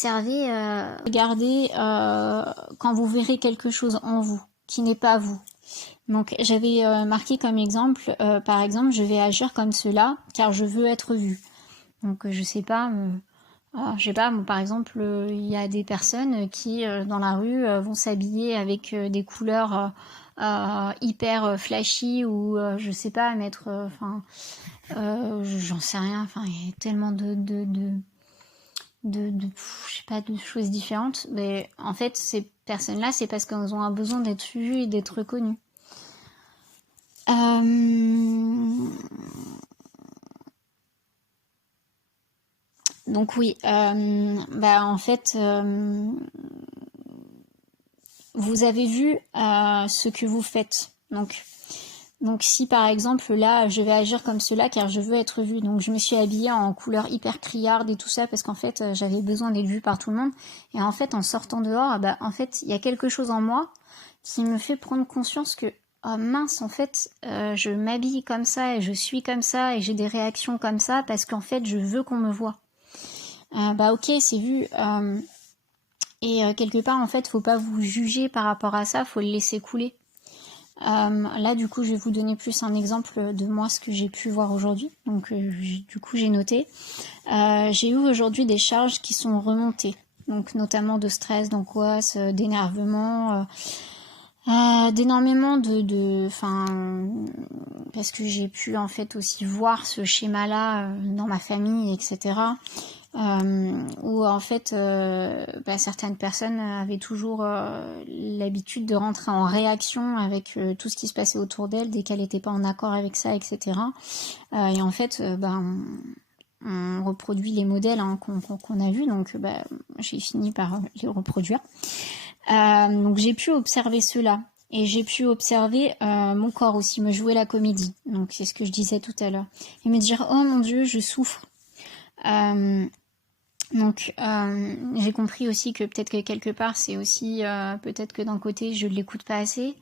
Observez, regardez quand vous verrez quelque chose en vous qui n'est pas vous. Donc j'avais marqué comme exemple, par exemple, je vais agir comme cela car je veux être vue. Donc je sais pas, moi, par exemple, il y a des personnes qui dans la rue vont s'habiller avec des couleurs hyper flashy ou je sais pas mettre, j'en sais rien. Enfin, il y a tellement je sais pas, de choses différentes. Mais en fait, ces personnes-là, c'est parce qu'elles ont un besoin d'être vues et d'être reconnues. Donc oui, en fait, vous avez vu ce que vous faites. Donc si par exemple là je vais agir comme cela car je veux être vue, donc je me suis habillée en couleur hyper criarde et tout ça parce qu'en fait j'avais besoin d'être vue par tout le monde, et en fait en sortant dehors, en fait il y a quelque chose en moi qui me fait prendre conscience que oh mince, en fait je m'habille comme ça et je suis comme ça et j'ai des réactions comme ça parce qu'en fait je veux qu'on me voit. Ok, c'est vu, et quelque part en fait faut pas vous juger par rapport à ça, faut le laisser couler. Là du coup je vais vous donner plus un exemple de moi, ce que j'ai pu voir aujourd'hui. Donc du coup j'ai noté, j'ai eu aujourd'hui des charges qui sont remontées, donc notamment de stress, d'angoisse, d'énervement, d'énormément parce que j'ai pu en fait aussi voir ce schéma là dans ma famille, etc. Où en fait certaines personnes avaient toujours l'habitude de rentrer en réaction avec tout ce qui se passait autour d'elles dès qu'elle n'était pas en accord avec ça, etc. Et en fait on reproduit les modèles qu'on a vus, donc j'ai fini par les reproduire. Donc j'ai pu observer cela. Et j'ai pu observer mon corps aussi me jouer la comédie. Donc c'est ce que je disais tout à l'heure. Et me dire, oh mon Dieu, je souffre. Donc j'ai compris aussi que peut-être que quelque part c'est aussi peut-être que d'un côté je ne l'écoute pas assez,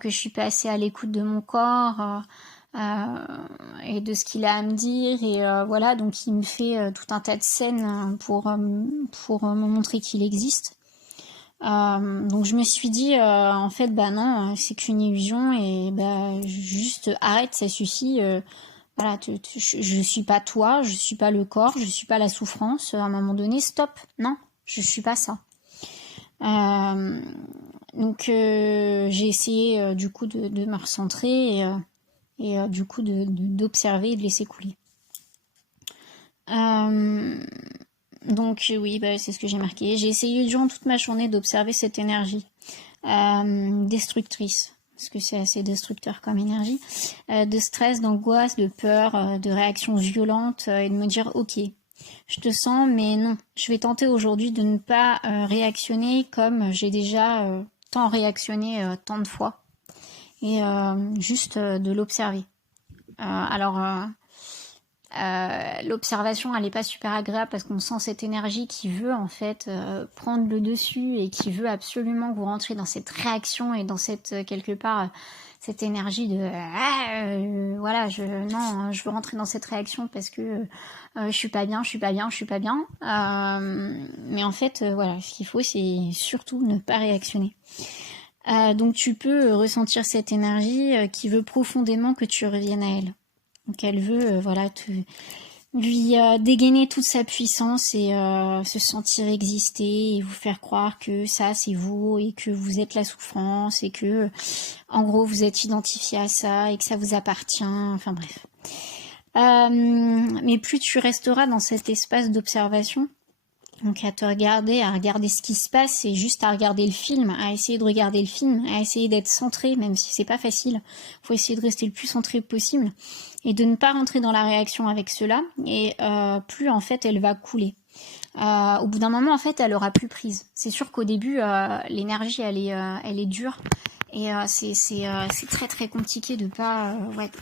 que je suis pas assez à l'écoute de mon corps et de ce qu'il a à me dire, et voilà, donc il me fait tout un tas de scènes pour me montrer qu'il existe. Donc je me suis dit en fait non, c'est qu'une illusion, et juste arrête, ça suffit. Voilà, je suis pas toi, je suis pas le corps, je suis pas la souffrance. À un moment donné, stop, non, je suis pas ça. Donc j'ai essayé du coup de me recentrer et du coup d'observer et de laisser couler. Donc oui, c'est ce que j'ai marqué. J'ai essayé durant toute ma journée d'observer cette énergie destructrice, parce que c'est assez destructeur comme énergie, de stress, d'angoisse, de peur, de réactions violentes, et de me dire ok, je te sens, mais non, je vais tenter aujourd'hui de ne pas réactionner comme j'ai déjà tant réactionné tant de fois, et juste de l'observer. L'observation elle est pas super agréable parce qu'on sent cette énergie qui veut en fait prendre le dessus et qui veut absolument que vous rentriez dans cette réaction et dans cette quelque part cette énergie de voilà, je veux rentrer dans cette réaction parce que je suis pas bien. Mais en fait voilà, ce qu'il faut c'est surtout ne pas réactionner. Donc tu peux ressentir cette énergie qui veut profondément que tu reviennes à elle. Donc elle veut lui dégainer toute sa puissance et se sentir exister et vous faire croire que ça c'est vous et que vous êtes la souffrance et que en gros vous êtes identifié à ça et que ça vous appartient, enfin bref. Mais plus tu resteras dans cet espace d'observation, donc à regarder ce qui se passe, et juste à regarder le film, à essayer de regarder le film, à essayer d'être centré, même si c'est pas facile. Faut essayer de rester le plus centré possible et de ne pas rentrer dans la réaction avec cela. Et plus en fait elle va couler. Au bout d'un moment en fait elle aura plus prise. C'est sûr qu'au début l'énergie elle est dure. Et c'est très très compliqué de pas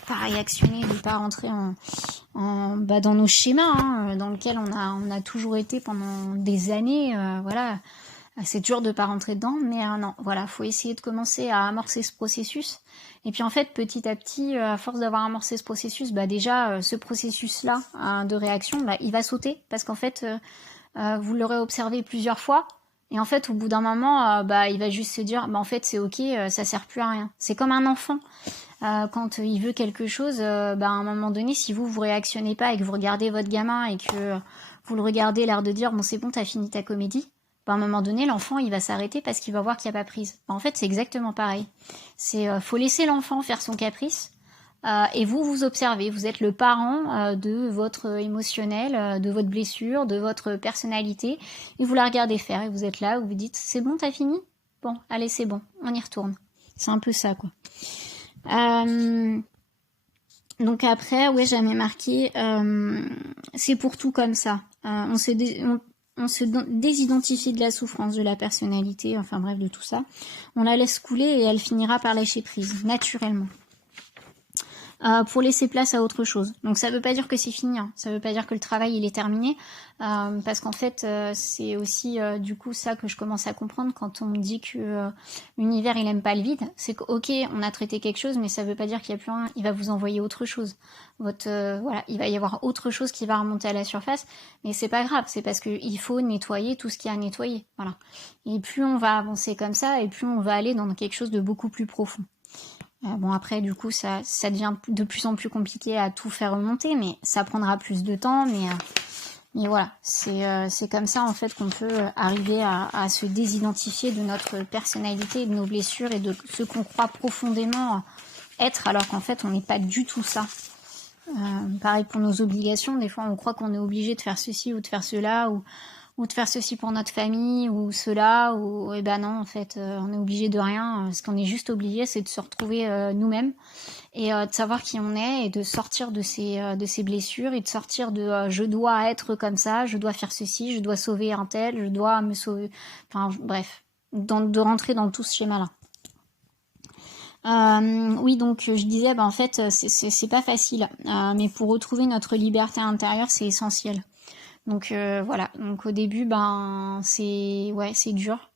réactionner, de pas rentrer dans nos schémas dans lesquels on a toujours été pendant des années. Voilà, c'est dur de pas rentrer dedans, mais non, voilà, faut essayer de commencer à amorcer ce processus. Et puis en fait, petit à petit, à force d'avoir amorcé ce processus, déjà ce processus-là de réaction, il va sauter parce qu'en fait vous l'aurez observé plusieurs fois. Et en fait, au bout d'un moment, il va juste se dire, en fait, c'est ok, ça sert plus à rien. C'est comme un enfant. Quand il veut quelque chose, à un moment donné, si vous réactionnez pas et que vous regardez votre gamin et que vous le regardez l'air de dire, bon, c'est bon, t'as fini ta comédie, à un moment donné, l'enfant, il va s'arrêter parce qu'il va voir qu'il n'y a pas prise. En fait, c'est exactement pareil. Faut laisser l'enfant faire son caprice. Et vous observez, vous êtes le parent de votre émotionnel, de votre blessure, de votre personnalité, et vous la regardez faire, et vous êtes là, où vous dites, c'est bon, t'as fini? Bon, allez, c'est bon, on y retourne. C'est un peu ça, quoi. Donc après, ouais, j'avais marqué, c'est pour tout comme ça. On se désidentifie de la souffrance, de la personnalité, enfin bref, de tout ça. On la laisse couler et elle finira par lâcher prise, naturellement. Pour laisser place à autre chose. Donc ça veut pas dire que c'est fini, hein. Ça veut pas dire que le travail il est terminé, parce qu'en fait c'est aussi du coup ça que je commence à comprendre quand on me dit que l'univers il aime pas le vide. C'est que ok, on a traité quelque chose, mais ça veut pas dire qu'il y a plus rien. Il va vous envoyer autre chose. Voilà, il va y avoir autre chose qui va remonter à la surface, mais c'est pas grave. C'est parce que il faut nettoyer tout ce qu'il y a à nettoyer. Voilà. Et plus on va avancer comme ça, et plus on va aller dans quelque chose de beaucoup plus profond. Bon après du coup ça devient de plus en plus compliqué à tout faire remonter, mais ça prendra plus de temps, mais voilà, c'est comme ça en fait qu'on peut arriver à se désidentifier de notre personnalité, de nos blessures et de ce qu'on croit profondément être, alors qu'en fait on n'est pas du tout ça. Pareil pour nos obligations, des fois on croit qu'on est obligé de faire ceci ou de faire cela, ou de faire ceci pour notre famille, ou cela, ou et ben non, en fait, on est obligé de rien. Ce qu'on est juste obligé, c'est de se retrouver nous-mêmes et de savoir qui on est et de sortir de ces blessures et de sortir de je dois être comme ça, je dois faire ceci, je dois sauver un tel, je dois me sauver. Enfin bref, de rentrer dans tout ce schéma-là. Oui, donc je disais, en fait, c'est pas facile, mais pour retrouver notre liberté intérieure, c'est essentiel. Donc voilà, donc au début c'est dur,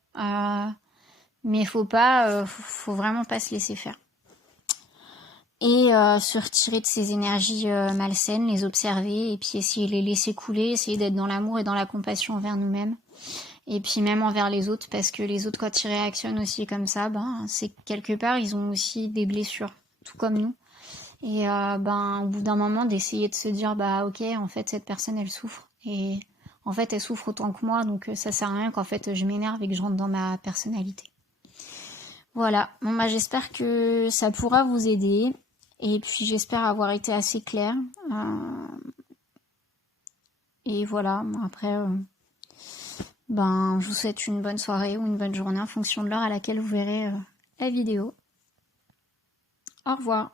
mais faut vraiment pas se laisser faire et se retirer de ces énergies malsaines, les observer et puis essayer de les laisser couler, essayer d'être dans l'amour et dans la compassion envers nous-mêmes et puis même envers les autres, parce que les autres quand ils réactionnent aussi comme ça, c'est quelque part ils ont aussi des blessures tout comme nous. Et au bout d'un moment d'essayer de se dire ok, en fait cette personne elle souffre et en fait elle souffre autant que moi, donc ça sert à rien qu'en fait je m'énerve et que je rentre dans ma personnalité. Voilà, bon j'espère que ça pourra vous aider et puis j'espère avoir été assez claire. Et voilà, après je vous souhaite une bonne soirée ou une bonne journée en fonction de l'heure à laquelle vous verrez la vidéo. Au revoir.